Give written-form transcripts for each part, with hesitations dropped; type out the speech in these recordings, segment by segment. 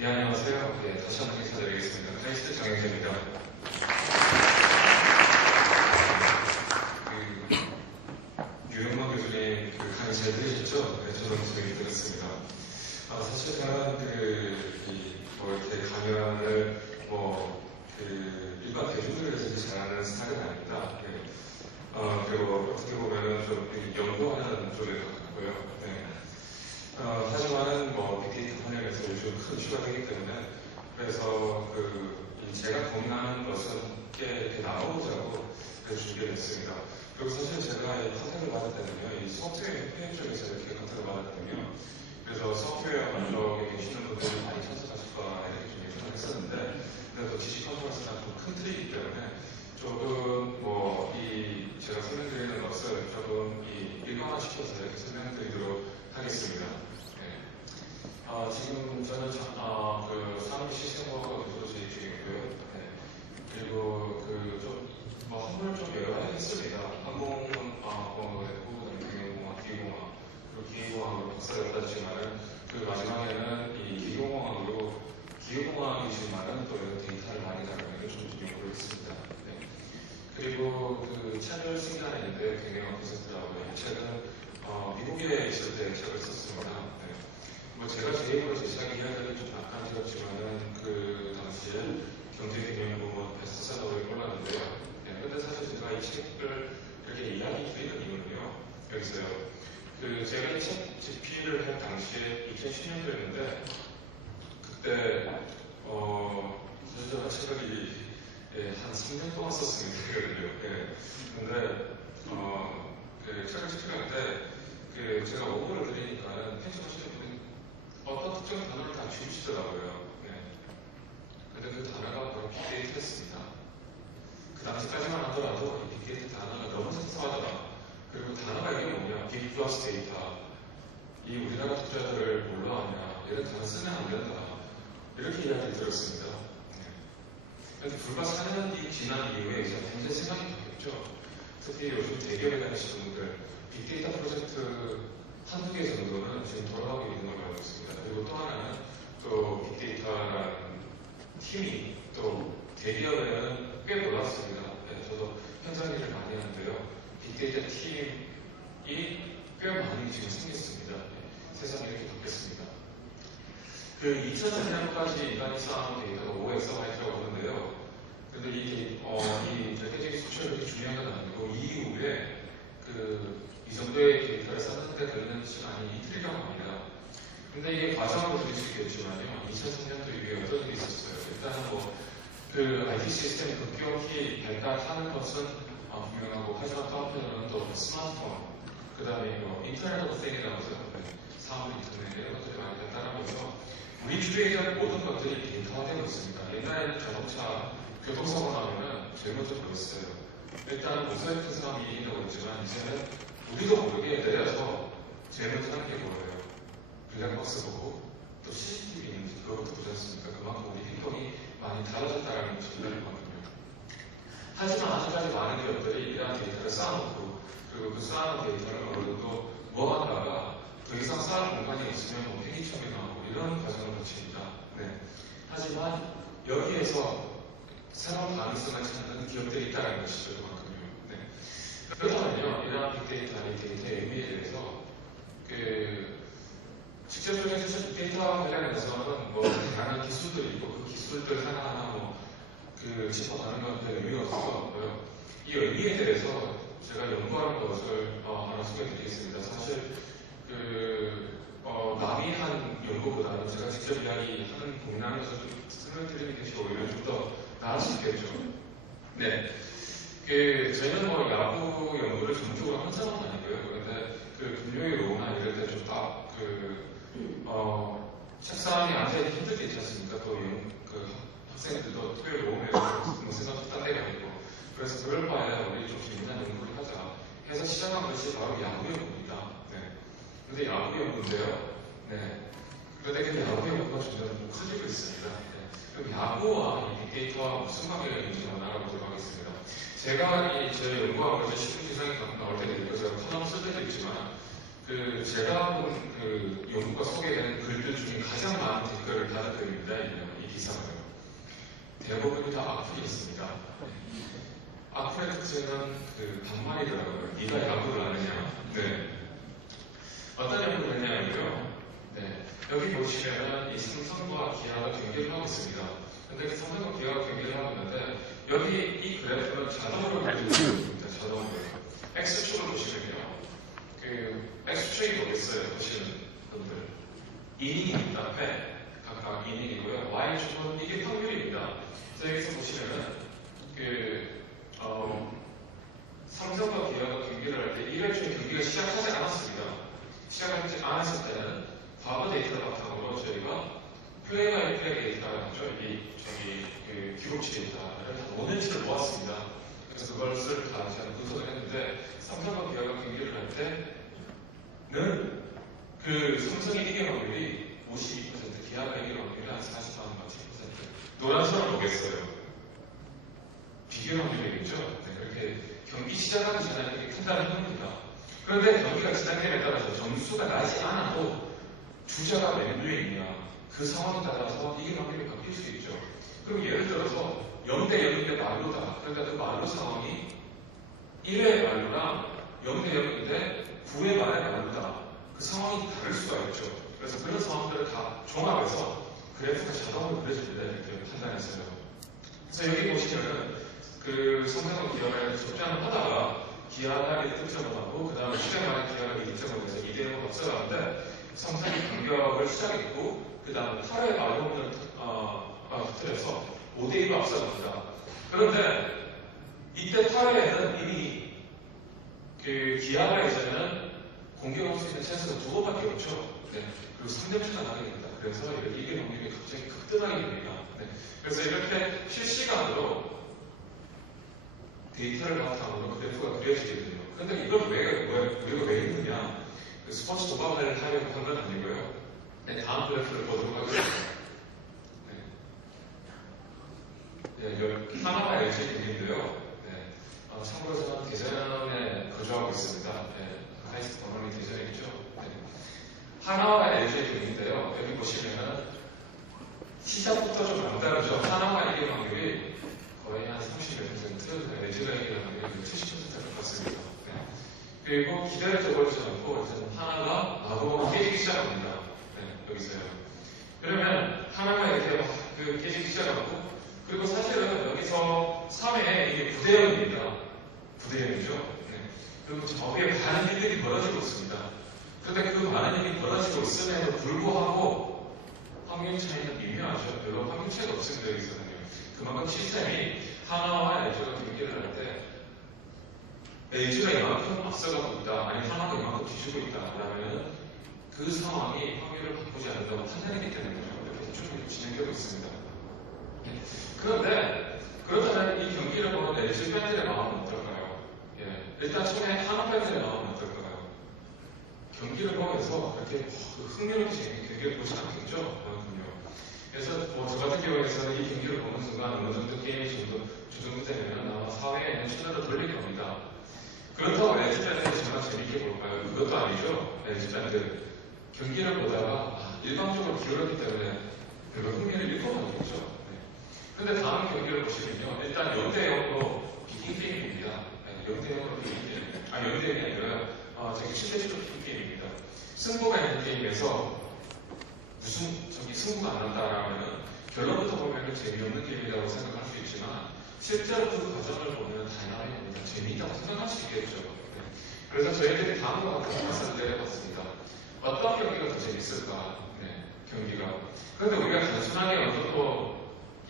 네, 안녕하세요. 네, 다시 한번 인사드리겠습니다. 카이스트 정영재입니다. 유영만 교수님 강의 잘 들으셨죠? 네, 저도 재밌게 들었습니다. 사실 저는 이렇게 강연을 일반 대중들을 위해서 잘하는 스타일은 아닙니다. 네. 그리고 어떻게 보면은 좀 연구하는 쪽에 가깝고요. 네. 하지만은 빅데이터 분야에서 요즘 큰 이슈가 되기 때문에 그래서 제가 고민하는 것은 꽤 이렇게 나눠보자고 준비를 했습니다. 그리고 사실 제가 이 컨택을 받을 때는요, 이 소프트웨어 FA 쪽에서 이렇게 컨택을 받았거든요. 그래서 소프트웨어 쪽에 계시는 분들이 많이 참석하실 거라 이렇게 좀 예상을 했었는데, 그래도 지식 컨퍼런스는 큰 틀이기 때문에 조금 제가 설명드리는 것을 조금 일반화시켜서 이렇게 설명드리도록 하겠습니다. 네. 지금 저는 사무실 시스템하고 교수로 재입 중이고요. 네. 그리고 학문을 좀 여러 가지 했습니다. 항공공학공학을 했고, 그다음에 경영공학, 기계공학, 그리고 기계공학으로 박사를 받았지만은 마지막에는 이 기계공학이지만은 또 이런 데이터를 많이 다루는 게 좀 연구를 했습니다. 네. 그리고 책을 쓴 게 하나 있는데 경영학 콘셉트라고요. 책은 미국에 있을 때 책을 썼습니다. 네. 제가 제 입으로 제 책 이야기를 좀 낚아드렸지만은 그 당시에 경제경영부문 베스트셀러에 올랐는데요. 네. 근데 사실 제가 이 책을 이렇게 이야기 드리는 이유는요. 여기서요. 제가 이 책 집필을 할 당시에 2010년도였는데 그때 사실 제가 책을 한 3년 동안 썼습니다. 예. 근데 책을 집필하는데 제가 오보를 드리니까 편집하시는 분이 어떤 특정 단어를 다 지우시더라고요. 예. 근데 그 단어가 바로 빅데이터였습니다. 그 당시까지만 하더라도 이 빅데이터 단어가 너무 생소하더라. 그리고 단어가 이게 뭐냐, 빅 플러스 데이터. 이 우리나라 투자자들을 뭘로 하냐, 이런 단어 쓰면 안 된다. 이렇게 이야기를 들었습니다. 그래서 불과 4년이 지난 이후에 이제 굉장히 생각이 바뀌었죠. 특히 요즘 대기업에 다니시는 분들, 빅데이터 프로젝트 한두 개 정도는 지금 돌아가고 있는 걸로 알고 있습니다. 그리고 또 하나는 빅데이터라는 팀이 또 대기업에는 꽤 몰랐습니다. 네, 저도 현장 일을 많이 하는데요. 빅데이터 팀이 꽤 많이 지금 생겼습니다. 네, 세상이 이렇게 바뀌었습니다. 2004년까지 인간이 쌓아놓은 데이터가 5엑사바이트라고 하는데요. 근데 이 절대적인 수치가 그렇게 중요한 건 아니고, 이후에 이 정도의 데이터를 쌓는데 걸리는 시간이 이틀이라고 합니다. 근데 이게 과정으로 들릴 수 있겠지만요. 2003년도 이후에 어떤 일이 있었어요. 일단은 IT 시스템이 급격히 발달하는 것은 분명하고, 하지만 또 한편으로는 또 스마트폰, 그 다음에 인터넷 오브 띵이라고 해서 사물 인터넷 이런 것들이 많이 발달하면서 우리 주위에 있는 모든 것들이 데이터화되고 있습니다. 옛날에는 자동차, 교통사고 나면은 제일 먼저 보였어요. 일단은 목소리 큰 사람이 이긴다고 했지만 이제는 우리도 모르게 내려서 제일 먼저 하는 게 뭐예요? 블랙박스 보고 또 CCTV 있는지 그것도 보지 않습니까? 그만큼 우리 행동이 많이 달라졌다는 것을 증명하거든요. 하지만 아직까지 많은 기업들이 이러한 데이터를 쌓아놓고, 그리고 그 쌓아놓은 데이터를 어느 정도 모아다가 더 이상 쌓을 공간이 없으면 폐기처리 나오고 이런 과정을 거칩니다. 네. 하지만 여기에서 새로운 가능성을 찾는 기업들이 있다는 것이죠. 그만큼요. 네. 그렇다면요, 이러한 빅데이터 아닌 데이터의 의미에 대해서 직접적인 사실 빅데이터와 관련해서는 다양한 기술들이 있고, 그 기술들 하나하나 짚어가는 건 별 의미가 없을 것 같고요. 이 의미에 대해서 제가 연구하는 것을 하나 소개해드리겠습니다. 사실 남이 한 연구보다는 제가 직접 이야기하는 공략에서 설명드리는 것이 오히려 좀 더 나을 수 있겠죠. 네. 저희는 야구 연구를 전적으로 한 사람은 아니고요. 그런데 금요일 오후나 이럴 때 좀 책상에 앉아있기 힘들 때 있지 않습니까? 또 학생들도 토요일 오후에 생각도 딴 데가 있고. 그래서 그럴 바에 우리 좀 재미난 연구를 하자 해서 시작한 것이 바로 야구 연구입니다. 네. 근데 야구 연구인데요. 네. 그런데 그 야구 연구가 점점 좀 커지고 있습니다. 네. 그럼 야구와 이 빅데이터와 무슨 관계가 있는지 알아보도록 하겠습니다. 제가 제 연구하고 10분 이상이 나올 때도 있고, 제가 커럼 쓸 때도 있지만, 제가 본 연구가 소개된 글들 중에 가장 많은 댓글을 받은 글입니다. 이 기사가요. 대부분이 다 악플이었습니다. 악플의 특징은 반말이더라고요. 네가 야구를 아느냐. 네. 어떤 연구를 했냐면요. 네. 여기 보시면은 이 삼성과 기아가 경기를 하고 있습니다. 근데 삼성과 기아가 경기를 하고 있는데 여기 이 그래프는 자동으로 그려지고 있습니다. 자동으로. X축을 보시면요. X축이 뭐겠어요? 보시는 분들. 이닝입니다. 회. 각각 이닝이고요. Y축은 이게 확률입니다. 그래서 여기서 보시면은 삼성과 기아가 경기를 할 때 1회초에 경기가 시작하지 않았습니다. 시작하지 않았을 때는 과거 데이터를 바탕으로 저희가 플레이 바이 플레이 데이터라고 하죠. 기록치 데이터를 한 5년치를 모았습니다. 그래서 그것을 다 분석을 했는데 삼성과 기아가 경기를 할 때는 삼성이 이길 확률이 52%, 기아가 이길 확률이 한 44%. 노란 선을 보겠어요. 비교 확률이겠죠. 네, 그렇게 경기 시작하기 전에 이렇게 판단을 합니다. 그런데 경기가 진행됨에 따라서 점수가 나지 않아도 주자가 몇 명이 있냐 그 상황에 따라서 이길 확률이 바뀔 수 있죠. 그럼 예를 들어서 0대 0인데 말로다. 그러니까 그 말로 상황이 1회 말로랑 0대 0인데 9회 말에 말로다. 그 상황이 다를 수가 있죠. 그래서 그런 상황들을 다 종합해서 그래프가 자동으로 그려집니다. 이렇게 판단했어요. 그래서 여기 보시면은 삼성과 기아가 접전을 하다가 기아가 1득점을 하고 그 다음에 10회 만에 기아가 2득점을 해서 2대 0으로 앞서가는데 삼성이 공격을 시작했고 그 다음에 8회 말에 홈런 터뜨려서 5대 2로 앞서갑니다. 그런데 이때 8회에는 이미 기아가 이제는 공격할 수 있는 찬스가 2번밖에 없죠. 네. 그리고 3점차가 나게 됩니다. 그래서 이게 확률이 갑자기 급등하게 됩니다. 네. 그래서 이렇게 실시간으로 데이터를 바탕으로 그래프가 그려지게 돼요. 그런데 이걸 우리가 왜 했느냐? 스포츠 도박을 하려고 한 건 아니고요. 네, 다음 그래프를 보도록 하겠습니다. 네, 하나와 LG 경기인데요. 네, 참고로 저는 대전에 거주하고 있습니다. 네, 하이스트 번호이 대전이죠. 네. 하나와 LG 경기인데요. 여기 보시면은 시작부터 좀 남다르죠. 하나와 이길 확률이 거의 한 30몇 %, LG가 이길 확률이 70% 가깝습니다. 네. 그리고 기대를 저버리지 않고 이제는 하나가 마구마구 깨지기 시작합니다. 네, 여기서요. 그러면 하나가 이렇게 깨지기 시작하고 그리고 사실은 여기서 3회에 이게 9대 0입니다. 9대 0이죠. 네. 그리고 저 위에 많은 일들이 벌어지고 있습니다. 그런데 그 많은 일이 벌어지고 있음에도 불구하고 확률 차이는 미묘하죠. 별로 확률 차이가 없습니다. 여기서는요. 그만큼 시스템이 하나와 LG가 경기를 할 때 LG가 이만큼 앞서가고 있다, 아니면 하나가 이만큼 뒤지고 있다, 그러면 그 상황이 확률을 바꾸지 않는다고 판단하기 때문에 이렇게 쭉 진행되고 있습니다. 그런데 그렇다면 이 경기를 보는 LG 팬들의 마음은 어떨까요? 일단 처음에 하나 팬들의 마음은 어떨까요? 경기를 보면서 그렇게 흥미롭게 재밌게 경기를 보지 않겠죠? 그렇군요. 그래서 저 같은 경우에서는 이 경기를 보는 순간 어느 정도 게임이 주정되면 아마 사회에는 채널을 돌릴 겁니다. 그렇다고 LG 팬들이 정말 재밌게 볼까요? 그것도 아니죠. LG 팬들 경기를 보다가 일방적으로 기울었기 때문에 별로 흥미를 잃고 가겠죠. 그런데 다음 경기를 보시면요. 일단 0대 0으로 비긴 게임입니다. 0대 0으로 비긴 게임. 0대 0이 아니라 7대 7로 비긴 게임입니다. 승부가 있는 게임에서 승부가 안 난다라면 결론부터 보면 재미없는 게임이라고 생각할 수 있지만 실제로 그 과정을 보면 다이나믹합니다. 재미있다고 생각할 수 있겠죠. 네. 그래서 저희들이 다음과 같은 말씀을 내려봤습니다. 어떤 경기가 더 재밌을까? 네, 경기가. 그런데 우리가 단순하게 어느 정도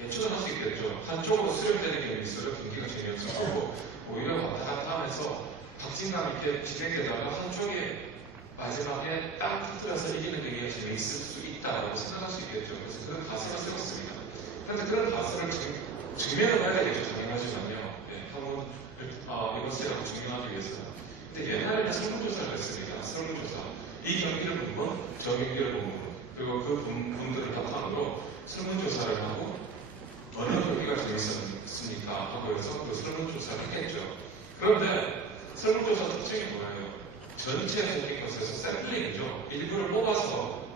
예측을 할 수 있겠죠. 한쪽으로 수렴되는 게임이 있어도 경기가 재미없을 거고 오히려 왔다 갔다 하면서 박진감 있게 진행되다가 한쪽에 마지막에 딱 터뜨려서 이기는 경기가 재미있을 수 있다고 생각할 수 있겠죠. 그래서 그런 가설을 세웠습니다. 그런데 그런 가설을 증명을 해야 되겠죠. 당연하지만요. 이번 시간을 증명하기 위해서는. 근데 옛날에는 설문조사를 했습니다. 설문조사. 이 경기를 본 분, 저 경기를 본 분, 그리고 그 분들을 바탕으로 설문조사를 하고 어느 경기가 재밌었습니까? 하고 해서 그 설문조사를 했겠죠. 그런데 설문조사 특징이 뭐예요? 전체 적인 것에서 샘플링이죠. 일부를 뽑아서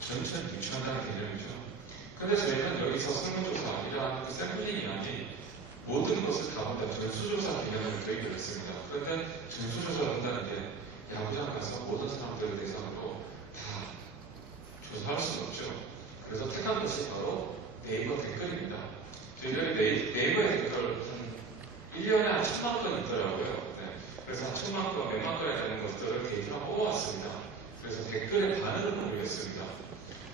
전체를 유추한다는 개념이죠. 근데 저희는 여기서 설문조사, 이러한 그 샘플링이 아닌 모든 것을 다 본다 전수조사 개념을 도입을 했습니다. 그런데 전수조사를 한다는 게 야구장 가서 모든 사람들을 대상으로 다 조사할 수는 없죠. 그래서 택한 것이 바로 네이버 댓글입니다. 저희들이 네이버의 댓글 한 1년에 한 1000만 건 있더라고요. 네. 그래서 한 1000만 건, 100만 건에 되는 것들을 데이터로 뽑아왔습니다. 그래서 댓글의 반응을 모르겠습니다.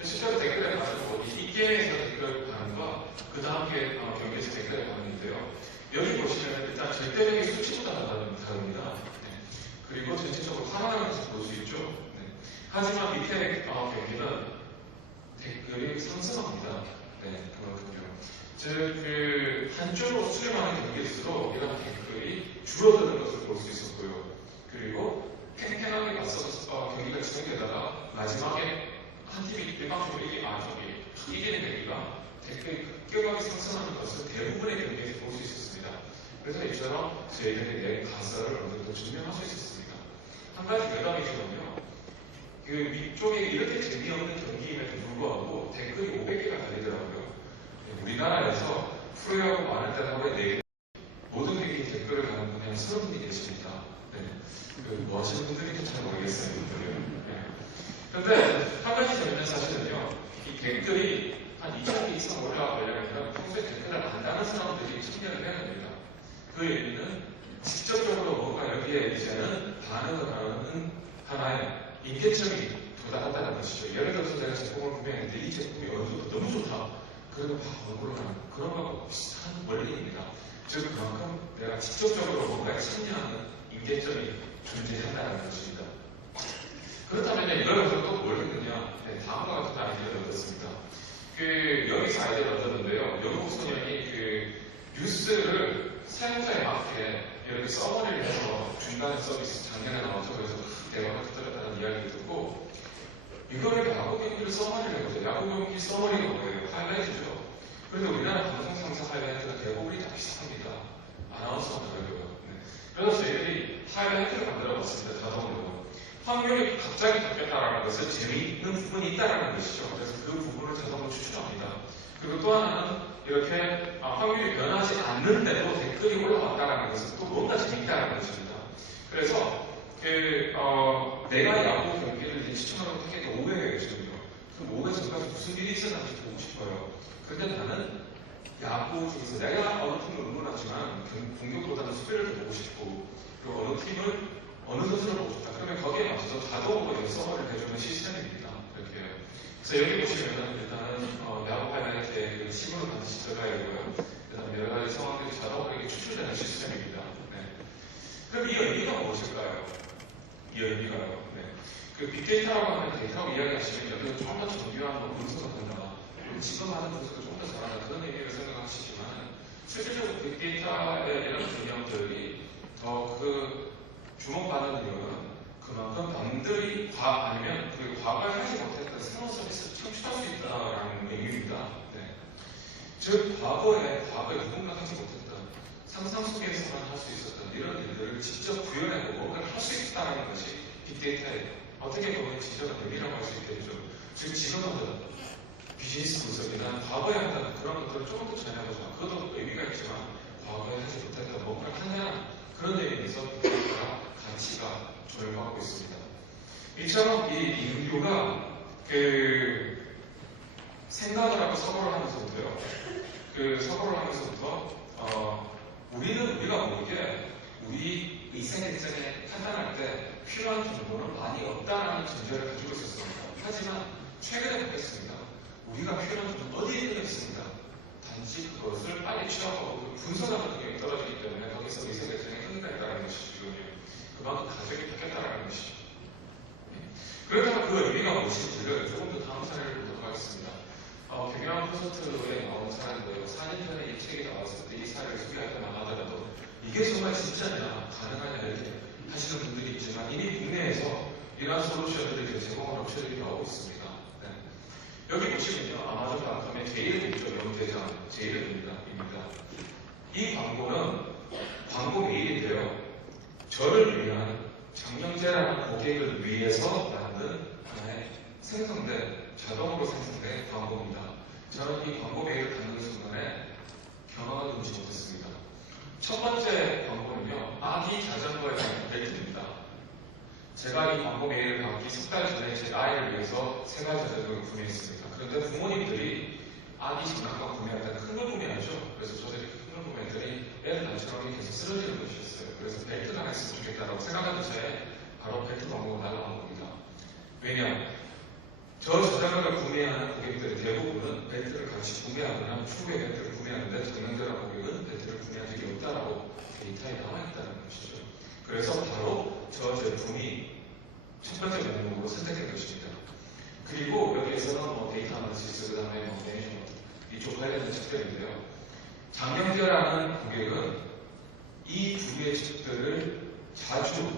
실제로 댓글의 반응은 이 게임에서 댓글 반응과 그 다음 경기에서 댓글의 반응인데요. 여기 보시면 일단 절대적인 수치보다 다릅니다. 네. 그리고 전체적으로 살아나는 것을 볼 수 있죠. 네. 하지만 밑에 경기는 댓글이 상승합니다. 네, 그만큼요. 즉, 한쪽으로 수렴하는 경기일수록 이런 댓글이 줄어드는 것을 볼 수 있었고요. 그리고 팽팽하게 맞서서 경기가 진행되다가 마지막에 한 팀이 일방적으로 이기는 경기가 댓글이 급격하게 상승하는 것을 대부분의 경기에서 볼 수 있었습니다. 그래서 이처럼 저희들이 낸 가설을 어느 정도 증명할 수 있었습니다. 한 가지 결과이지만요. 그 위쪽에 이렇게 재미없는 경기임에도 불구하고 댓글이 500개가 달리더라고요. 우리나라에서 프로야구 많은 때하고의 네 모든 경기 댓글을 가는 분이 한 30분이 계십니다. 네. 뭐 하시는 분들인지 잘 모르겠어요. 네. 그런데 한 가지 재밌는 사실은요. 이 댓글이 한 2000개 이상 올라가려면 평소에 댓글을 안 다는 사람들이 참여를 해야 됩니다. 그 얘기는 직접적으로 뭔가 여기에 이제는 반응을 하는 하나의 인계점이 도달한다는 것이죠. 예를 들어서 제가 제품을 구매했는데 이 제품이 어느 정도 너무 좋다. 그래도 막 얼굴로 하는 그런 거하고 비슷한 원리입니다. 즉 그만큼 내가 직접적으로 뭔가에 참여하는 인계점이 존재한다는 것입니다. 그렇다면 이걸 가지고 또 뭘 했느냐? 네, 다음과 같은 아이디어를 얻었습니다. 여기서 아이디어를 얻었는데요. 영국 소년이 뉴스를 사용자에 맞게 이렇게 서머리를 해서 중간 서비스 작년에 나왔죠. 그래서 대화가 터졌다는 이야기를 듣고 이거를 야구 경기를 서머리를 해보죠. 야구 경기 서머리가 뭐예요? 하이라이트죠. 그래서 우리나라 방송 상사 하이라이트가 대부분이 다 비슷합니다. 아나운서가 다르고요. 네. 그래서 저희들이 하이라이트를 만들어봤습니다. 자동으로. 환경이 갑자기 바뀌었다는 것은 재미있는 부분이 있다는 것이죠. 그래서 그 부분을 자동으로 추출합니다. 그리고 또 하나는 이렇게 환경이 변하지 않는데도 댓글이 올라왔다는 것은 또 뭔가 재미있다는 것입니다. 그래서 내가 야구 경기를 이제 시청하는 타겟이 500에 계시거든요. 그럼 500 전까지 무슨 일이 있었는지 보고 싶어요. 근데 나는 야구 중에서 내가 어느 팀을 응원하지만 공격보다는 수비를 더 보고 싶고 그리고 어느 팀을 어느 선수를 보고 싶다. 그러면 거기에 맞춰서 자동으로 서버를 해주는 시스템입니다. 이렇게. 그래서 여기 보시면은 일단은 야구 하이라이트에 시문을 반드시 들어가야 되고요. 그다음에 여러 가지 상황들이 자동으로 이렇게 추출되는 시스템입니다. 네. 그럼 이 의미가 무엇일까요? 이 의미가요. 네. 빅데이터라고 하는 데이터라고 이야기하시면 여기서 좀 더 정교한 분석을 한다. 지금 하는 분석을 좀 더 잘한다. 그런 의미를 생각하시지만 실질적으로 빅데이터의 이런 개념들이 더 주목받는 이유는 그만큼 남들이 아니면 과거에 하지 못했던 새로운 서비스를 창출할 수 있다는 의미입니다. 네. 즉 과거에 누군가 하지 못했던 상상 속에서만 할 수 있었던 이런 일들을 직접 구현해보고 뭔가를 할 수 있다는 것이 빅데이터의 어떻게 보면 진정한 의미라고 할 수 있겠죠. 즉 지금 하던 비즈니스 분석이나 과거에 하던 그런 것들을 조금 더 전해보자. 그것도 의미가 있지만 과거에 하지 못했던 뭔가를 하는 그런 의미에서 빅데이터가 가치가 조율받고 있습니다. 이처럼 이 인류가 생각을 하고 서거를 하면서부터요. 서거를 하면서부터 우리는 우리가 모르게 우리 의사결정에 판단할 때 필요한 정보는 많이 없다라는 전제를 가지고 있었습니다. 하지만 최근에 바뀌었습니다. 우리가 필요한 정보는 어디에 들어 있습니다. 단지 그것을 빨리 취합하고 분석하는 능력이 떨어지기 때문에 거기서 의사결정에 흥미가 있다는 것이거든요. 그만큼 가격이 바뀌었다는 것이죠. 그렇다면 그 의미가 무엇인지를 조금 더 다음 사례를 보도록 하겠습니다. 경영 콘서트에 나온 사례인데요. 4년 전에 이 책이 나왔을 때 이 사례를 소개할 때만 하더라도 이게 정말 진짜냐, 가능하냐 이렇게 하시는 분들이 있지만 이미 국내에서 이러한 솔루션들을 제공하는 업체들이 나오고 있습니다. 네. 여기 보시면요. 아마존닷컴의 제일을 있죠. 영대장 제일입니다. 이 광고는 광고 메일인데요. 저를 위한 장영재라는 고객을 위해서 만든 하나의 생성된, 자동으로 생성된 광고입니다. 저는 이 광고 메일을 받는 순간에 경악을 금치 못했습니다. 첫 번째 광고는요, 아기 자전거에 대한 벨트입니다. 제가 이 광고 메일을 받기 3달 전에 제 아이를 위해서 세 가지 자전거를 구매했습니다. 그런데 부모님들이 아기 장난감 구매할 때는 큰 걸 구매하죠. 그래서 저들이 큰 걸 구매했더니 애를 단체로 계속 쓰러지는 것이었어요. 그래서 벨트가 하나 있으면 좋겠다라고 생각하는 차에 바로 벨트 광고가 날라온 겁니다. 왜냐? 저 자전거를 구매하는 고객들의 대부분은 벨트를 같이 구매하거나 추후에 벨트를 구매하는데 장영재라는 고객은 벨트를 구매한 적이 없다라고 데이터에 남아있다는 것이죠. 그래서 바로 저 제품이 첫 번째 목록으로 선택된 것입니다. 그리고 여기에서는 데이터 아나리시스, 그 다음에 매니지먼트 이쪽 관련된 책들인데요. 장영재라는 고객은 이 두 개의 책들을 자주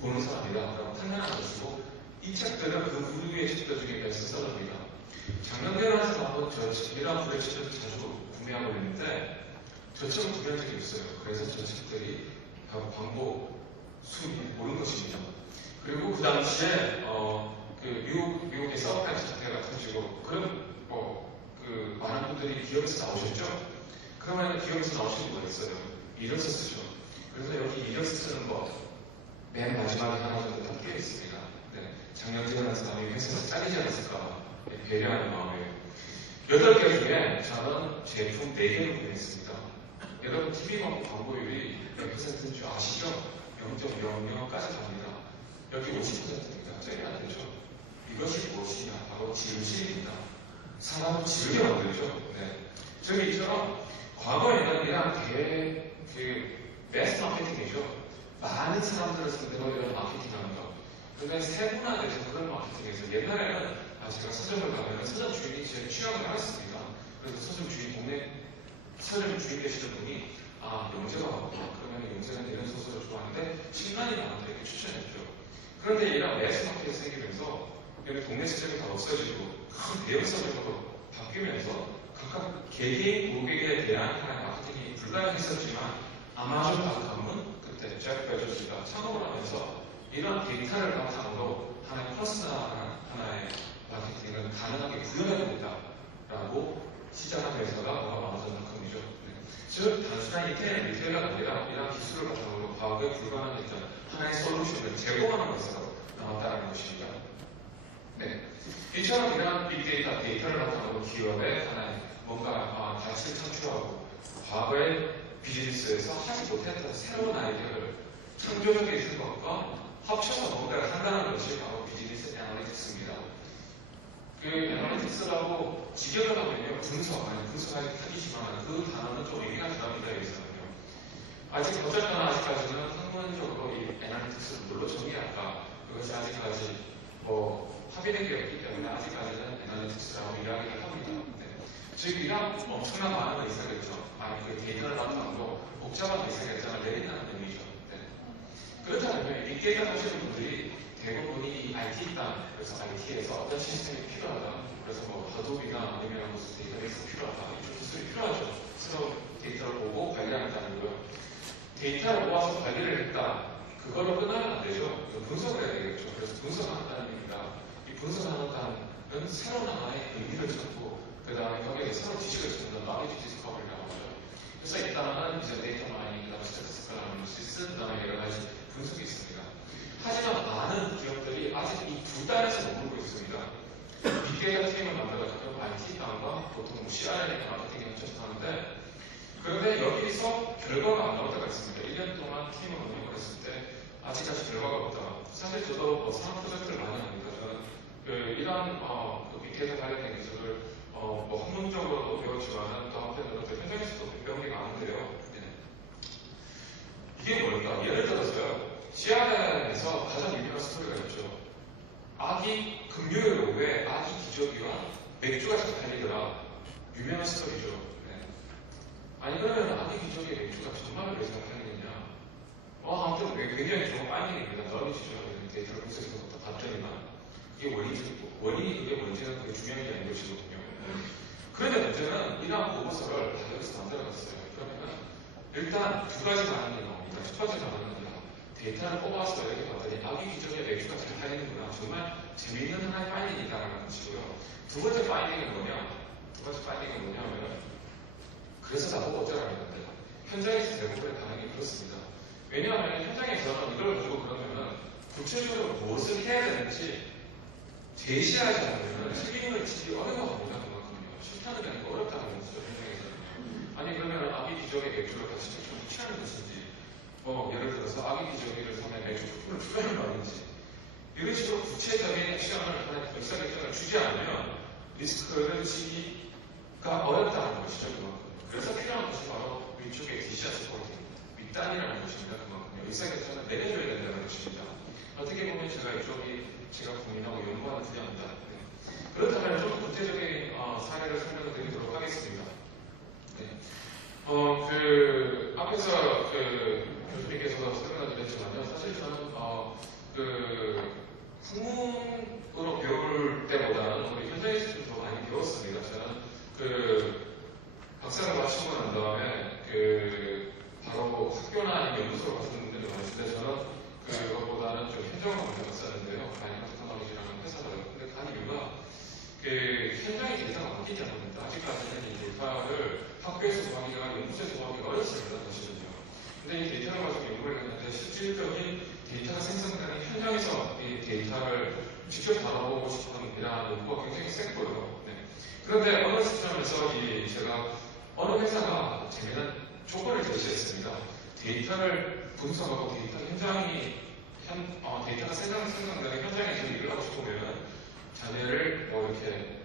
보는 사람이다라고 판단하는 것이고, 이 책들은 그 두 개의 책들 중에 베스트셀러입니다. 장영재라는 사람은 저 책이랑 그 책들을 자주 구매하고 있는데 저 책은 구매한 적이 없어요. 그래서 저 책들이 바로 광고 수입이 오른 것입니다. 그리고 그 당시에 미국의 서브프라임 사태가 터지고, 그럼 많은 분들이 기업에서 나오셨죠? 그러면 기업에서 나오신 분가 있어요. 이력서 쓰죠. 그래서 여기 이력서 쓰는 거 맨 마지막에 하나 정도 담겨 있습니다. 네, 장영재라는 사람이 회사에서 잘리지 않았을까 배려하는 마음이에요. 8개 중에 저는 제품 4개를 구매했습니다. 여러분 TV 광고율이 몇 %인 줄 아시죠? 0.00까지 갑니다. 여기 50%입니다. 째리 안 되죠? 이것이 무엇이냐? 바로 지름실입니다. 사람을 지르게 만들죠. 네. 저기처럼 과거에는 그냥 매스 마케팅이죠. 많은 사람들을 상대로 이런 마케팅하는 거. 근데 세분화돼서 그런 마케팅에서 옛날에는 제가 서점을 가면 서점 주인이 제 취향을 알았습니다. 그래서 서점 주인 서점 주인 되시는 분이 영재가 왔구나. 그러면 영재가 이런 소설을 좋아하는데 시간이 많은데 이렇게 추천했죠. 그런데 이런 매스 마케팅이 생기면서 여기 동네 서점이 다 없어지고 큰 대형 서점으로 바뀌면서 각각 개개인 고객에 대한 하나의 마케팅이 불가능했었지만 아마존닷컴은 그때 잭 베조스가 창업을 하면서 이런 데이터를 바탕으로 하나의 퍼스널한 하나의 마케팅을 가능하게 구현해야 된다라고 시작한 회사가 아마존닷컴이죠. 네. 즉 단순한 인터넷 리테일러가 아니라 이런 기술을 바탕으로 과거에 불가능했던 하나의 솔루션을 제공하는 회사가 나왔다는 것입니다. 네. 이처럼 이런 빅데이터, 데이터를 바탕으로 기업에 하나의 뭔가 가치를 창출하고 과거의 비즈니스에서 하지 못했던 새로운 아이디어를 창조적인 생각과 합쳐서 뭔가를 한다는 것이 바로 비즈니스 애널리틱스입니다. 그 애널리틱스라고 직역을 하면요, 분석하기 틀리지만 그 단어는 좀 의미가 다릅니다. 여기서는요. 어쨌거나 아직까지는 학문적으로 이 애널리틱스를 물로 정의할까, 그것이 아직까지 합의된 게 없기 때문에 아직까지는 애널리틱스라고 이야기를 합니다. 네. 즉, 이런 엄청난 많은 의사결정, 그 데이터를 바탕으로 복잡한 의사결정을 내린다는 의미죠. 네. 그렇다면 빅데이터 하시는 분들이 대부분이 IT 땅, 그래서 IT에서 어떤 시스템이 필요하다, 그래서 하도비나 아니면 무슨 데이터베이스 필요하다, 이쪽 기술이 필요하죠. 새로운 데이터를 보고 관리하겠다는 거요. 데이터를 모아서 관리를 했다. 그걸로 끝나면 안 되죠. 분석을 해야 되겠죠. 그래서 분석한다는 의미가, 이 분석한다는 새로운 하나의 의미를 찾고, 그 다음에 거기에 새로운 지식을 찾는 knowledge discovery라고 하죠. 그래서 일단은 이제 데이터 마이닝, 그 다음에 스태티스틱 어나리시스, 그 다음에 여러 가지 분석이 있습니다. 하지만 많은 기업들이 아직 이 두 단에서 머물고 있습니다. 빅데이터 팀을 만들어서 IT 땅과 보통 CRM 마케팅을 접하는데, 그런데 여기서 결과가 안 나올 때가 있습니다. 1년 동안 팀을 운영을 했을 때 아직까지 결과가 없다. 사실 저도 산업 프로젝트를 많이 합니다. 저는 이러한 빅데이터 관련된 기술을 학문적으로도 배웠지만 또 한편으로 현장에서도 배운 게 많은데요. 네. 이게 뭘까? 예를 들어서요. CRM에서 가장 유명한 스토리가 있죠. 아기 금요일 오후에 아기 기저귀와 맥주가 잘 팔리더라. 유명한 스토리죠. 네. 아니 그러면 아기 기저귀 맥주가 정말로 왜 잘 팔리느냐? 아무튼 굉장히 좋은 빨갱입니다. 너비지죠. 데이터를 분석해서 봤더니만 그게 원인이 뭔지는 그게 중요한 게 아닌 것이거든요. 그런데 문제는 이러한 보고서를 다 여기서 만들어갔어요. 그러면 일단 두 가지 반응이 나옵니다. 첫 번째 반응은 데이터를 뽑아서 이렇게 봤더니 아기 기종의 맥주가 잘 팔리는구나. 정말 재미있는 하나의 파인딩이다라는 것이고요. 두 번째 파인딩은 뭐냐면 그래서 나보고 어쩌라는 건데 현장에서 대부분의 반응이 그렇습니다. 왜냐하면 현장에서는 이걸 가지고 그러면은 구체적으로 무엇을 해야 되는지 제시하지 않으면 책임을 지기 어려워합니다. 그만큼요. 싫다는 게 아니고 어렵다는 것이죠. 현장에서는. 아니 그러면 아기 기종의 맥주를 같이 좀 취하는 것인지 예를 들어서 아기 기저귀를 사면 맥주 쿠폰을 추가하는 말인지 이런 식으로 구체적인 시간을 하나의 의사결정을 주지 않으면 리스크를 지기가 어렵다는 것이죠. 그만큼. 그래서 필요한 것이 바로 위쪽의 디시아스 포인트, 윗단이라는 것입니다. 그만큼. 의사결정을 내려줘야 된다는 것입니다. 어떻게 보면 제가 고민하고 연구하는 분야입니다. 네. 그렇다면 좀 구체적인 사례를 설명을 드리도록 하겠습니다. 네. 앞에서 교수님께서 설명을 드렸지만요. 사실 저는, 후문으로 배울 때보다는 우리 현장에서 좀 더 많이 배웠습니다. 저는 박사를 마치고 난 다음에, 바로 학교나 아니면 연구소로 가시는 분들이 많으신데, 저는 그것보다는 좀 현장을 먼저 갔었는데요. 가이마스터마이즈라는 회사를. 근데 간 이유가, 현장의 데이터가 많기 때문입니다. 아직까지는 이 데이터를 학교에서 구하기가 연구소에서 구하기가 어렵습니다. 사실은요. 근데 이 데이터를 가지고 연구를 했는데 실질적인 데이터가 생성되는 현장에서 이 데이터를 직접 바라보고 싶은 이러한 연구가 굉장히 셌고요. 네. 그런데 어느 시점에서 제가 어느 회사가 재미난 조건을 제시했습니다. 데이터를 분석하고 데이터 데이터가 생성되는 현장에서 일을 하고 싶으면 자네를 이렇게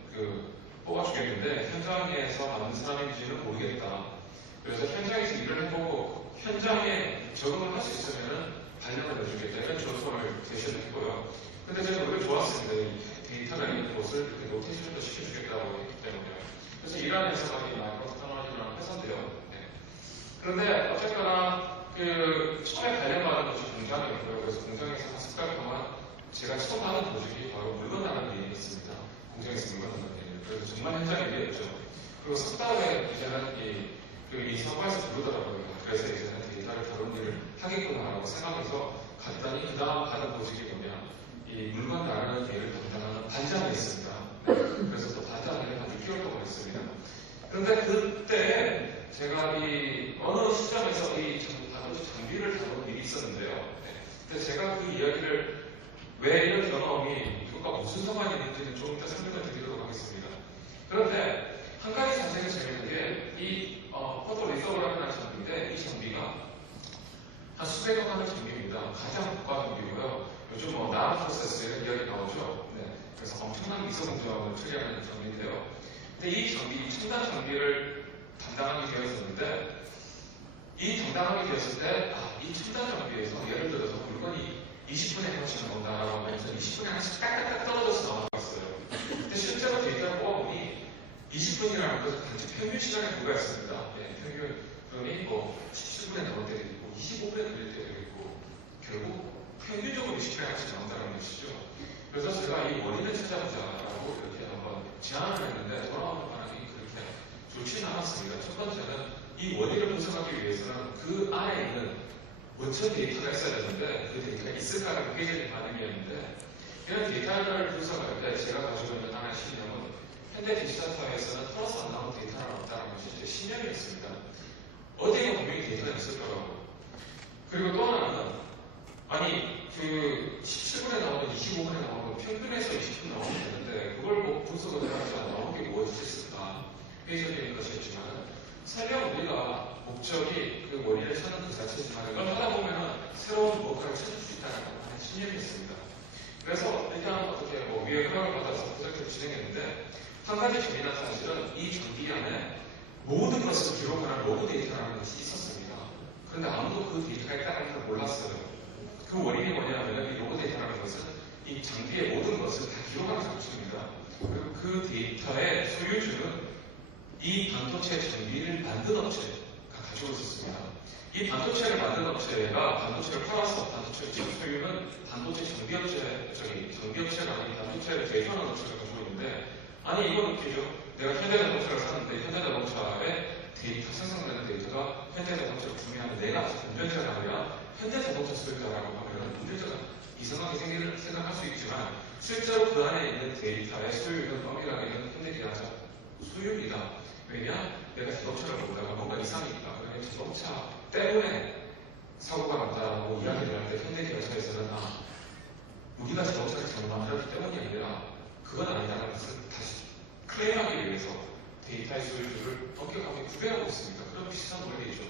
뽑아주겠는데 현장에서 맞는 사람인지는 모르겠다. 그래서 현장에서 일을 해보고 현장에 적응을 할 수 있으면 발령을 내주겠다. 이런 조건을 제시를 했고요. 근데 제가 오히려 좋았습니다. 이 데이터가 있는 곳을 이렇게 노테이션도 시켜주겠다고 했기 때문에요. 그래서 일하는 회사가 이 마이크로스터마이즈라는 회사인데요. 네. 그런데 어쨌거나 처음에 발령받은 것이 공장이었고요. 그래서 공장에서 한 10달 동안 제가 처음 하는 보직이 바로 물건 나가는 일이 있습니다. 공장에서 물건 나가는 일. 그래서 정말 현장 일이었죠. 그리고 10달 후에 이제는 이 사과에서 부르더라고요. 그래서 이제는 데이터를 다룬 일을 하겠구나라고 생각해서 갔더니 그 다음 받은 보직이 이 물건 나가는 일을 담당하는 반장이었습니다. 그래서 또 반장 일을 한 6개월 동안 했습니다. 그런데 그때 제가 어느 시점에서 장비를 다루는 일이 있었는데요. 근데 제가 그 이야기를 왜 이런 경험이 이것과 무슨 상관이 있는지는 좀 이따 설명을 드리도록 하겠습니다. 그런데 한 가지 자세가 재밌는 게 포토 리서버라는 장비인데 이 장비가 한 수백억 하는 장비입니다. 가장 고가 장비고요. 요즘 나노 프로세스 이런 이야기 나오죠. 네. 그래서 엄청난 미소 공정을 처리하는 장비인데요. 근데 이 첨단 장비를 담당하게 되었었는데 담당하게 되었을 때 이 첨단 장비에서 예를 들어서 물건이 20분에 한 번씩 나온다라고 하면서 20분에 한 번씩 딱딱딱 떨어져서 나왔어요. 근데 실제로 데이터를 뽑아보니 20분이라는 것은 단지 평균 시간에 불과했습니다. 네, 평균이 17분에 나올 때도 있고 25분에 걸릴 때도 있고 결국 평균적으로 20분에 한 번씩 나온다는 것이죠. 그래서 제가 이 원인을 찾아보자라고 이렇게 한번 제안을 했는데 돌아오는 반응이 그렇게 좋지는 않았습니다. 첫 번째는 이 원인을 분석하기 위해서는 그 안에 있는 원천 데이터가 있어야 되는데 그 데이터가 있을까라는 회의적인 반응이었는데 이런 데이터를 분석할 때 제가 가지고 있는 하나의 신념은 현대 디지털사회에서는 털어서 안 나오는 데이터는 없다는 것이 제 신념이었습니다. 어디에 분명히 데이터가 있을 거라고. 그리고 또 하나는 17분에 나오는 25분에 나오는 평균에서 20분 나오면 되는데 그걸 분석을 해가지고 나오는 게 무엇이 있을까 회의적인 것이었지만 설령 우리가 목적이 그 원인을 찾는 그 자체지만 이걸 하다 보면 새로운 무언가를 찾을 수 있다는 하나의 신념이었습니다. 그래서 일단 어떻게 위에 허락을 받아서 프로젝트를 진행했는데 한 가지 재미난 사실은 이 장비 안에 모든 것을 기록하는 로그 데이터라는 것이 있었습니다. 그런데 아무도 그 데이터가 있다는 걸 몰랐어요. 그 원인이 뭐냐면 이 로그 데이터라는 것은 이 장비의 모든 것을 다 기록하는 장치입니다. 그리고 그 데이터의 소유주는 이 반도체 장비를 만든 업체가 가지고 있었습니다. 이 반도체를 만든 업체가 반도체를 팔아서 반도체의 소유는 반도체 장비업체가 아닌 반도체를 제조하는 업체가 가지고 있는데 이건 웃기죠. 내가 현대자동차를 샀는데 현대자동차의 데이터 생성되는 데이터가 현대자동차를 구매하는 내가 변변자가 아니라 현대 자동차 소유자라고 하면 문제가 이상하게 생각할 수 있지만 실제로 그 안에 있는 데이터의 소유는 엄밀하게 현대기아차 소유입니다. 왜냐? 내가 자동차를 보다가 뭔가 이상이 있다. 그러면 자동차 때문에 사고가 났다라고 이야기를 할 때 현대기아차에서는 우리가 자동차를 잘못 만들었기 때문이 아니라 그건 아니다라는 것을 다시 클레임하기 위해서 데이터의 소유주를 엄격하게 구별하고 있습니다. 그런 비슷한 원리죠.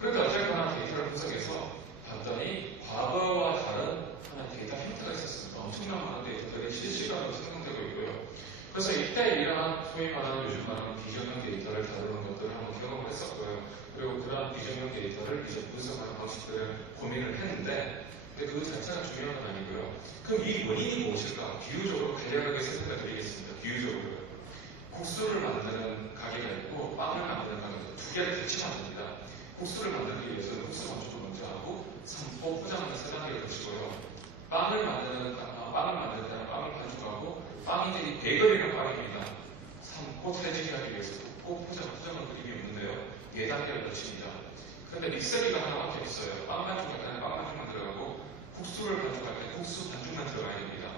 그런데 어쨌거나 데이터를 분석해서 봤더니 과거와 다른 하나의 데이터 형태가 있었습니다. 엄청난 많은 데이터들이 실시간으로 생성되고 있고요. 그래서 이때 이러한 소위 말하는 요즘 말하는 비정형 데이터를 다루는 것들을 한번 경험을 했었고요. 그리고 그러한 비정형 데이터를 이제 분석하는 방식들을 고민을 했는데 근데 그 자체가 중요한 건 아니고요. 그럼 이 원인이 무엇일까? 비유적으로 간략하게 설명을 드리겠습니다. 비유적으로 국수를 만드는 가게가 있고 빵을 만드는 가게가 있고 두 개를 같이 만듭니다. 국수를 만들기 위해서는 국수 건축을 먼저 하고 삶고 포장하는 3단계를 거치고요. 빵을 만드는 데는 빵을 반죽하고 빵이 베이글이라는 빵입니다. 삶고 퇴직하기 위해서 꼭 포장은 그림이 없는데요. 4단계를 거칩니다. 그런데 믹서기가 하나밖에 없어요. 빵 반죽할 때는 빵 반죽만 들어가고 국수를 반죽할 때 국수 반죽만 들어가야 됩니다.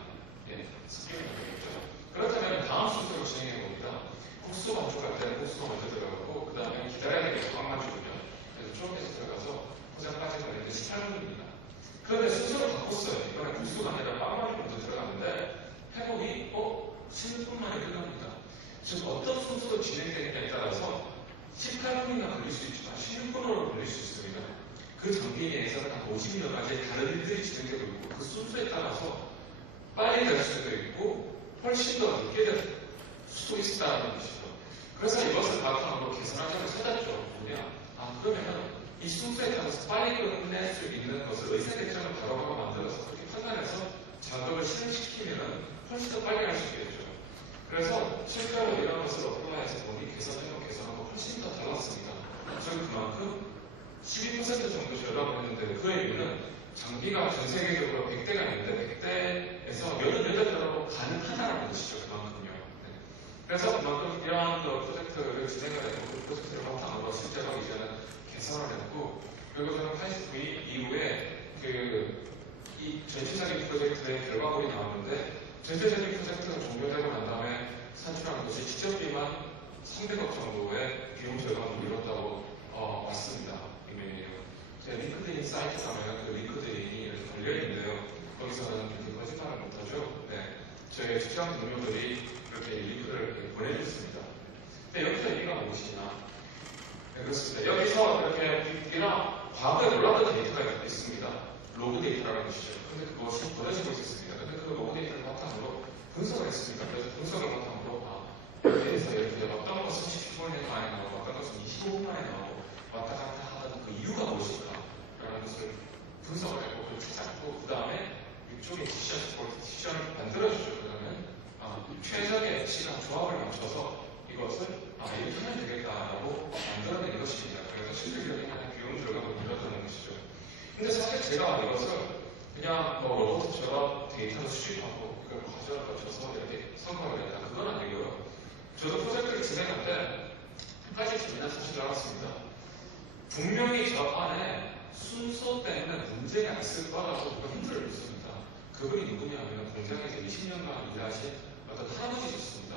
예, 습격이 되겠죠. 그렇다면 다음 순서로 진행해 봅니다. 국수 반죽할 때는 국수가 먼저 들어가고 그 다음에 기다려야 되겠죠. 빵 반죽은요. 그래서 초록에서 들어가서 포장까지 걸리는데 18분입니다. 그런데 순서를 바꿨어요. 이번에 국수가 아니라 빵 반죽이 먼저 들어갔는데 회복이 16분 만에 끝납니다. 즉 어떤 순서로 진행되느냐에 따라서 18분이나 걸릴 수 있지만 16분으로 걸릴 수 있습니다. 그 장비 내에서는 한 50여 가지의 다른 일들이 진행되고 있고 그 순서에 따라서 빨리 될 수도 있고 훨씬 더 늦게 될 수도 있다는 것이죠. 그래서 이것을 바탕으로 개선할 점을 찾았죠. 뭐냐? 그러면 이 순서에 따라서 빨리 끝낼 수 있는 것을 의사결정을 바로바로 만들어서 그렇게 판단해서 작업을 실행시키면 훨씬 더 빨리 할 수 있겠죠. 그래서 실제로 이런 것을 어플라이해서 보니 개선하고 훨씬 더 달랐습니다. 즉 그만큼 12% 정도 절감을 했는데 그 이유는 장비가 전 세계적으로 100대가 있는데 100대에서 88대로 가능하다는 것이죠. 그만큼요. 네. 그래서 그만큼 이러한 프로젝트를 진행을 했고 그 프로젝트를 바탕으로 실제로 이제는 개선을 했고 그리고 저는 89 이후에 이 전체적인 프로젝트의 결과물이 나왔는데 전체적인 프로젝트가 종료되고 난 다음에 산출하는 것이 직접비만 300억 정도의 비용 절감을 이뤘다고 왔습니다. 제 링크드인 사이트 가면 그 링크드인이 이렇게 걸려있는데요. 거기서는 이렇게 거짓말을 못하죠. 네. 저희 직장 동료들이 이렇게 링크를 이렇게 보내줬습니다. 근데 여기서 의미가 무엇이냐? 네, 그렇습니다. 여기서 이렇게 이런 과거에 놀랐던 데이터가 있습니다. 로그 데이터라는 것이죠. 근데 그것이 버려지고 있었습니다. 근데 그 로그 데이터를 바탕으로 분석을 했습니다. 그래서 분석을 바탕으로 여기에서 이렇게 어떤 것은 10분 만에 나오고 어떤 것은 25분 만에 나오고 왔다 갔다 하던 그 이유가 무엇일까? 라는 것을 분석을 했고 그걸 찾았고 그 다음에 이쪽에 디시전을 만들어주죠. 그러면 최적의 시간 조합을 맞춰서 이것을 이렇게 하면 되겠다라고 만들어낸 것입니다. 그래서 실질적인 하나의 비용 절감을 이뤘다는 것이죠. 근데 사실 제가 이것을 그냥 로봇처럼 데이터를 수집하고 이걸 과정을 거쳐서 이렇게 성과를 냈다. 그건 아니고요. 저도 프로젝트를 진행할 때 한 가지 재미난 사실을 알았습니다. 분명히 저 안에 순서 때문에 문제가 있을 거라고 누가 힌트를 줬습니다. 그분이 누구냐 하면 공장에서 20년간 일하신 어떤 할아버지셨습니다.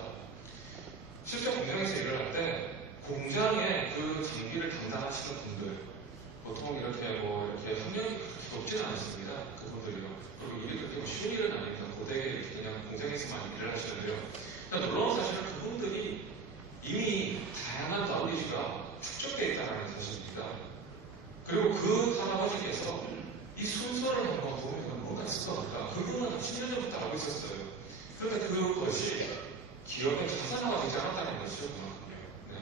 실제 공장에서 일을 할 때 공장에 그 장비를 담당하시는 분들 보통 이렇게 이렇게 한 명이 그렇게 높지는 않습니다. 그분들이요. 그리고 일이 그렇게 쉬운 일은 아닙니다. 고되게 이렇게 그냥 공장에서만 일을 하시는데요. 놀라운 사실은 그분들이 이미 다양한 나우리지가 축적되어 있다는 사실입니다. 그리고 그 할아버지께서 이 순서를 한번 보면 뭔가 있을 것 같다. 그분은 10년 전부터 알고 있었어요. 그런데 그것이 기업의 자산화가 되지 않았다는 것이죠. 그만큼요. 네.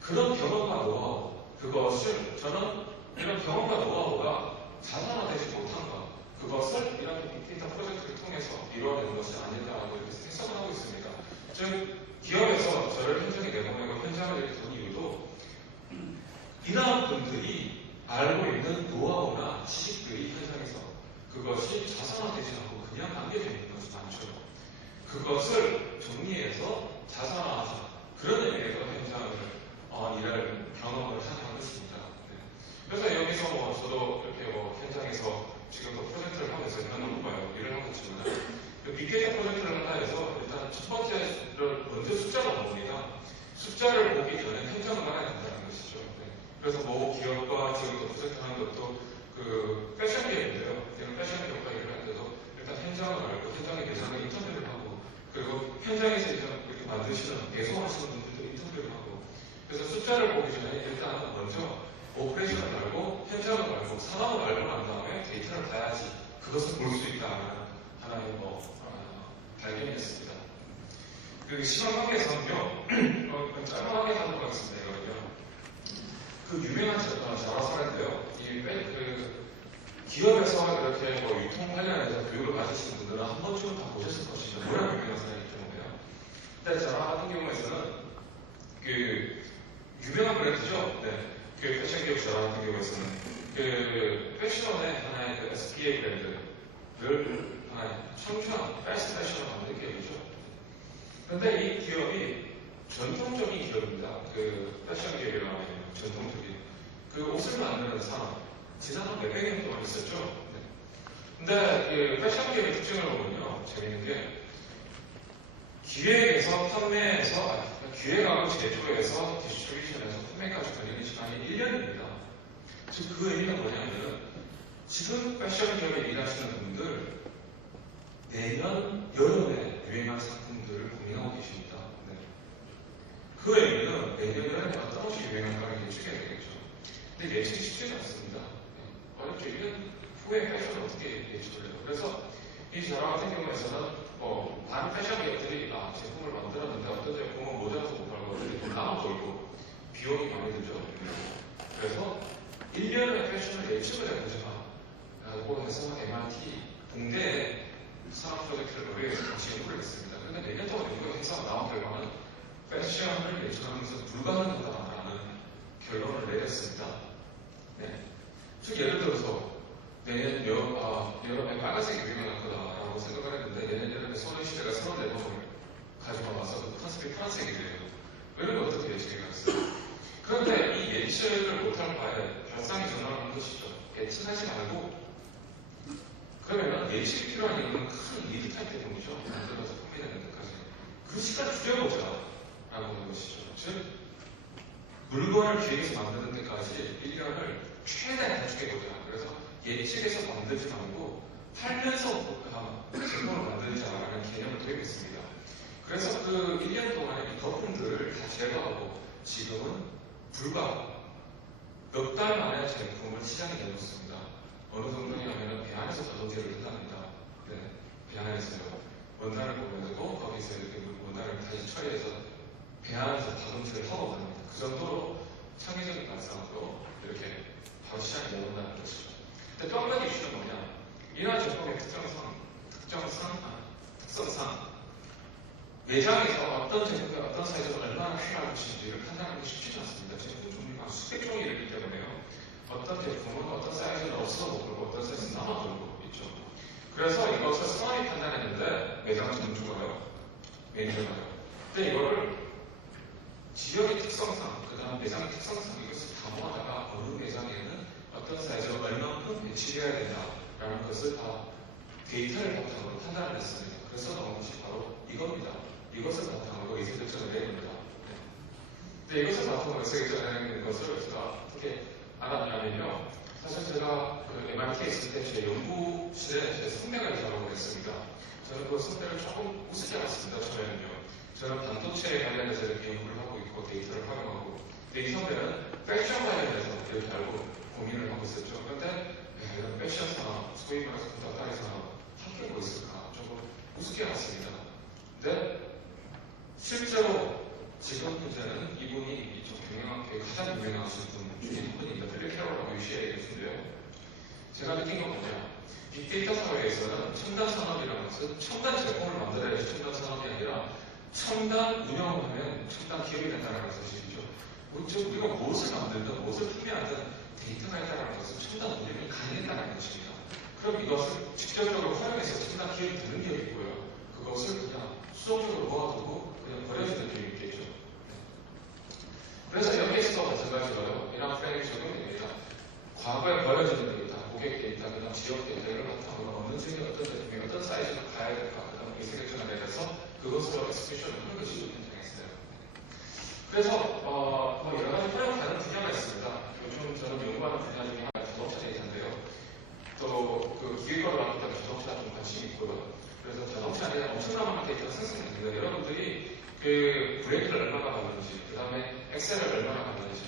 그런 경험과 노하우, 그것을 저는 이런 경험과 노하우가 자산화되지 못한 것, 그것을 이런 빅데이터 프로젝트를 통해서 이루어내는 것이 아닐까라고 이렇게 해석을 하고 있습니다. 즉, 기업에서 저를 현장에 내보내고 현장을 이렇게 둔 이유도 이러한 분들이 알고 있는 노하우나 지식들이 현장에서 그것이 자산화되지 않고 그냥 남겨져 있는 것이 많죠. 그것을 정리해서 자산화하자. 그런 의미에서 현장을 일할 경험을 하는 것입니다. 네. 그래서 여기서 저도 이렇게 계속 하시는 분들도 인터뷰를 하고 그래서 숫자를 보기 전에 일단 먼저 오퍼레이션을 알고 현장을 알고 산업을 알고 난 다음에 데이터를 봐야지 그것을 볼 수 있다 하나의 발견이었습니다. 그 시간관계에서는요, 짧게 하도록 하겠습니다. 이거는요. 그 유명한 자라 사례인데요. 기업에서 이렇게 유통 관련해서 교육을 받으시는 분들은 한 번쯤은 다 보셨을 것입니다. 워낙 유명한 사례이기 때문에요. 근데 자라 같은 경우에서는 그 유명한 브랜드죠. 네. 그 패션 기업 자라 같은 경우에서는 그 패션의 하나의 그 SPA 브랜드를 하나의 청주한 패스트 패션을 만든 기업이죠. 그런데 이 기업이 전통적인 기업입니다. 그 패션 기업이라고 하면 전통적인 그 옷을 만드는 산업 지난 한 몇백 년 동안 있었죠. 네. 근데 그 패션 기업의 특징을 보면요, 재밌는 게 기획에서 판매에서 기획하고 제조에서 디스트리뷰션에서 판매까지 걸리는 시간이 1년입니다. 즉 그 의미가 뭐냐면은 지금 패션 기업에 일하시는 분들 내년 여름에 유행할 상품들을 고민하고 계십니다. 네. 그 의미는 내년 여름에 어떤 것이 유행할까를 예측해야 되겠죠. 근데 예측이 쉽지가 않습니다. 어렵죠. 1년 후에 패션을 어떻게 예측을 해요. 그래서 이 자라 같은 경우에서는 다른 패션 기업들이 제품을 만들었는데 어떤 제품은 모자라서 못 팔고 어떤 제품은 남아 돌고 비용이 많이 들죠. 그래서 1년의 패션을 예측을 해보자 라고 해서 MIT 동대에 산업 프로젝트를 의뢰해서 같이 연구를 했습니다. 그런데 내년 동안 연구해서 나온 결과는 패션을 예측하면서 불가능하다라는 결론을 내렸습니다. 네. 즉 예를 들어서 내년 여름에 빨간색이 유행할 거다라고 생각을 했는데 내년 여름에 소녀시대가 34번을 가지고 와서 그 컨셉이 파란색이 돼요. 이러면 어떻게 예측해갔어요? 그런데 이 예측을 못할 바에 발상이 전환하는 것이죠. 예측하지 말고 그러면 예측이 필요한 이유는 큰 리드 타입 때문이죠. 만들어서 판매되는 데까지. 그 시간 줄여보자 라고 하는 것이죠. 즉 물건을 기획해서 만드는 데까지 1년을 최대한 단축해보자. 그래서 예측해서 만들지 말고 팔면서 제품을 만들자라는 개념을 도입했습니다. 그래서 그 1년 동안에 이 거품들을 다 제거하고 지금은 불과 몇 달 만에 제품을 시장에 내놓습니다. 어느 정도냐면 배 안에서 자동제를 한답니다. 네, 배 안에서요. 원단을 보내고 거기서 이렇게 원단을 다시 처리해서 배 안에서 자동제를 하고 갑니다. 그 정도로 창의적인 발상으로 이렇게 바로 시장에 내놓는다는 것이죠. 근데 또 한 가지 이슈는 뭐냐? 이러한 제품의 특성상 매장에서 어떤 제품이 어떤 사이즈가 얼마나 필요한 것인지를 판단하는 게 쉽지 않습니다. 제품 종류가 수백 종이 있기 때문에요. 어떤 제품은 어떤 사이즈는 없어서 못 걸고 어떤 사이즈는 남아 걸고 있죠. 그래서 이것을 성함이 판단했는데 매장 전주가요, 매니저가요. 근데 이거를 지역의 특성상, 그 다음 매장의 특성상 이것을 다 모아다가 어느 매장에는 어떤 사이즈가 얼마만큼 배치해야 된다라는 것을 다 데이터를 바탕으로 판단을 했습니다. 그래서 나온 것이 바로 이겁니다. 이것을 바탕으로 의사결정을 내립니다. 네. 근데 이것을 바탕으로 의사결정을 내는 것을 제가 어떻게 알았냐면요. 사실 제가 그 MIT에 있을 때 제 연구실에 제 선배가 작업을 했습니다. 저는 그 선배를 조금 우습게 봤습니다. 처음에는요. 저는 반도체 관련해서 이렇게 연구를 하고 있고 데이터를 활용하고 근데 이 선배는 패션 관련해서 이렇게 알고 고민을 하고 있었죠. 그런데 이런 패션 산업, 소위 말해서 닭다리 산업 함께 뭐 있을까 조금 우습게 봤습니다. 근데 실제로 지금 현재는 이분이 이쪽 경영학계에 가장 유명하신 분 중에 한 분입니다. 필립 캐롤라고 UCLA 교수인데요. 제가 느낀 건 뭐냐? 빅데이터 사회에서는 첨단 산업이라는 것은 첨단 제품을 만들어야지 첨단 산업이 아니라 첨단 운영을 하면 첨단 기업이 된다는 사실이죠. 우리가 무엇을 만들든 무엇을 판매하든 데이터가 있다는 것은 첨단 운영이 가능하다는 것입니다. 그럼 이것을 직접적으로 활용해서 첨단 기업이 되는 기업이 있고요. 그것을 그냥 수동적으로 모아두고 그냥 버려주는 기업이 있겠죠. 그래서 여기에서도 마찬가지로요. 이런 프레임이 적용됩니다. 과거에 버려지는 데이터, 고객 데이터, 그다음 지역 데이터를 바탕으로 어느 중에 어떤 제품이 어떤 사이즈로 가야 될까, 그다음 의사결정을 내려서 그것으로 엑스큐션을 하는 것이 현장이었어요. 그래서 여러 가지 활용하는 분야가 있습니다. 요즘 저는 연구하는 분야 중에 하나가 자동차 데이터인데요. 또 그 기획과를 하기 때문에 자동차 좀 관심이 있고요. 그래서 자동차 안에 엄청난 많은 데이터가 생성됩니다. 여러분들이 그 브레이크를 얼마나 밟는지, 그 다음에 엑셀을 얼마나 밟는지.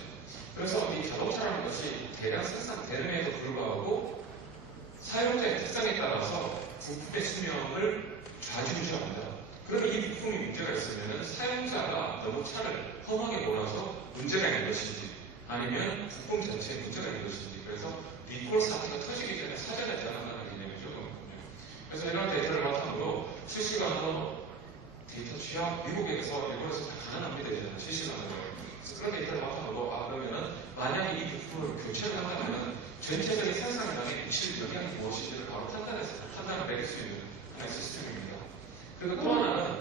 그래서 이 자동차라는 것이 대량 생산되는에도 불구하고 사용자의 특성에 따라서 부품의 수명을 좌지우지합니다. 그러면 이 부품이 문제가 있으면 사용자가 너무 차를 험하게 몰아서 문제가 있는 것인지 아니면 부품 전체에 문제가 있는 것인지 그래서 리콜 사태가 터지기 전에 사전에 대응한다는 개념이 조금 그래서 이런 데이터를 바탕으로 실시간으로 데이터 취합 미국에서 일본에서 다 가능합니다. 이제는 실시간으로. 그래서 그런 데이터를 바탕으로 그러면은 만약에 이 부품을 교체를 한다면 전체적인 생산량에 미칠 영향이 무엇인지를 바로 판단을 내릴 수 있는 하나의 시스템입니다. 그리고 또 하나는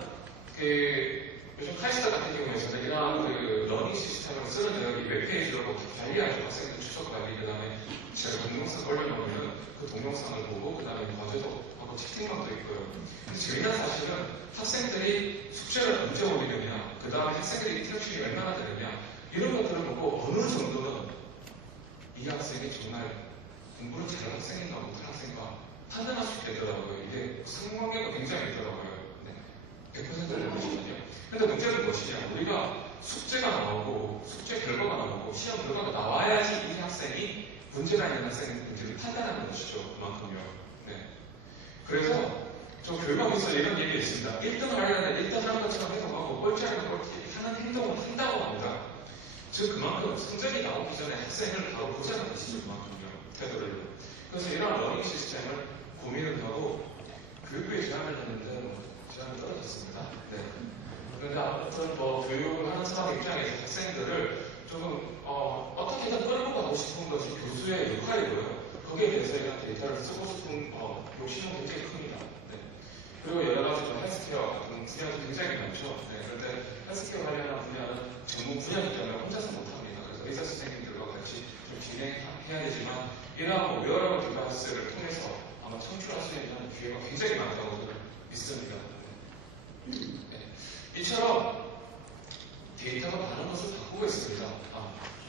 요즘 카이스트 같은 경우에서는 이러한 러닝 시스템을 쓰는데요. 이 웹페이지로 관리하죠. 학생들 추적 관리, 그 다음에 제가 동영상 올려놓으면 그 동영상을 보고, 그 다음에 과제도 하고 채팅방도 있고요. 근데 재미난 사실은 학생들이 숙제를 언제 올리느냐, 그 다음에 학생들이 인터랙션이 얼마나 되느냐, 이런 것들을 보고 어느 정도는 이 학생이 정말 공부를 잘하는 학생인가 못하는 학생인가 판단할 수 있더라고요. 이게 상관계가 굉장히 있더라고요. 100%를 보시거든요. 근데 문제는 무엇이냐? 우리가 숙제가 나오고, 숙제 결과가 나오고, 시험 결과가 나와야지 이 학생이 문제가 있는 학생인지를 판단하는 것이죠. 그만큼요. 네. 그래서 저 교육학에서 이런 얘기가 있습니다. 1등을 하려면 1등 하는 것처럼 행동하고, 꼴찌하면 꼴찌 하는 행동을 한다고 합니다. 즉, 그만큼 성적이 나오기 전에 학생을 바로 보자는 것이죠. 그만큼요. 태도를. 그래서 이러한 러닝 시스템을 고민을 하고, 교육부에 제안을 했는데, 제안이 떨어졌습니다. 네. 그런데 아무튼 교육을 하는 사람 입장에서 학생들을 조금 어떻게든 끌고 가고 싶은 것이 교수의 역할이고요. 거기에 대해서 이런 데이터를 쓰고 싶은 욕심은 굉장히 큽니다. 네. 그리고 여러 가지 헬스케어 같은 분야도 굉장히 많죠. 네. 그런데 헬스케어 관련한 분야는 전문 분야이기 때문에 혼자서 못합니다. 그래서 의사 선생님들과 같이 좀 진행해야 되지만 이러한 웨어러블 디바이스를 통해서 아마 창출할 수 있는 기회가 굉장히 많다고 믿습니다. 네. 이처럼 데이터가 많은 것을 바꾸고 있습니다.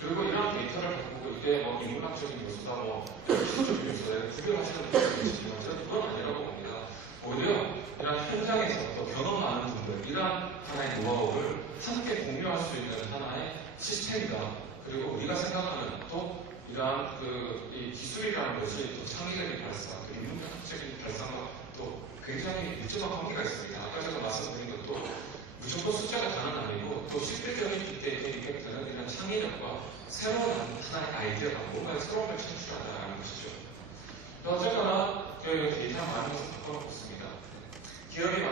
그리고 이러한 데이터를 바꾸고 이게 인문학적인 요소다, 기술적인 요소다, 구별하시는 분들이 계시지만 저는 그건 아니라고 봅니다. 오히려 이러한 현장에서 또 경험하는 분들, 이러한 하나의 노하우를 함께 공유할 수 있는 하나의 시스템이다. 그리고 우리가 생각하는 또 이러한 이 기술이라는 것이 또 창의적인 발상, 인문학적인 발상과 또 굉장히 밀접한 관계가 있습니다. 아까 제가 말씀드린 것도 무조건 숫자가 다는 아니고 또 실질적인 빅데이터 이펙트는 이런 창의력과 새로운 하나의 아이디어가 뭔가 새로운 걸 창출한다는 것이죠. 어쨌거나 데이터가 많은 것을 바꿔놓고 있습니다. 기업이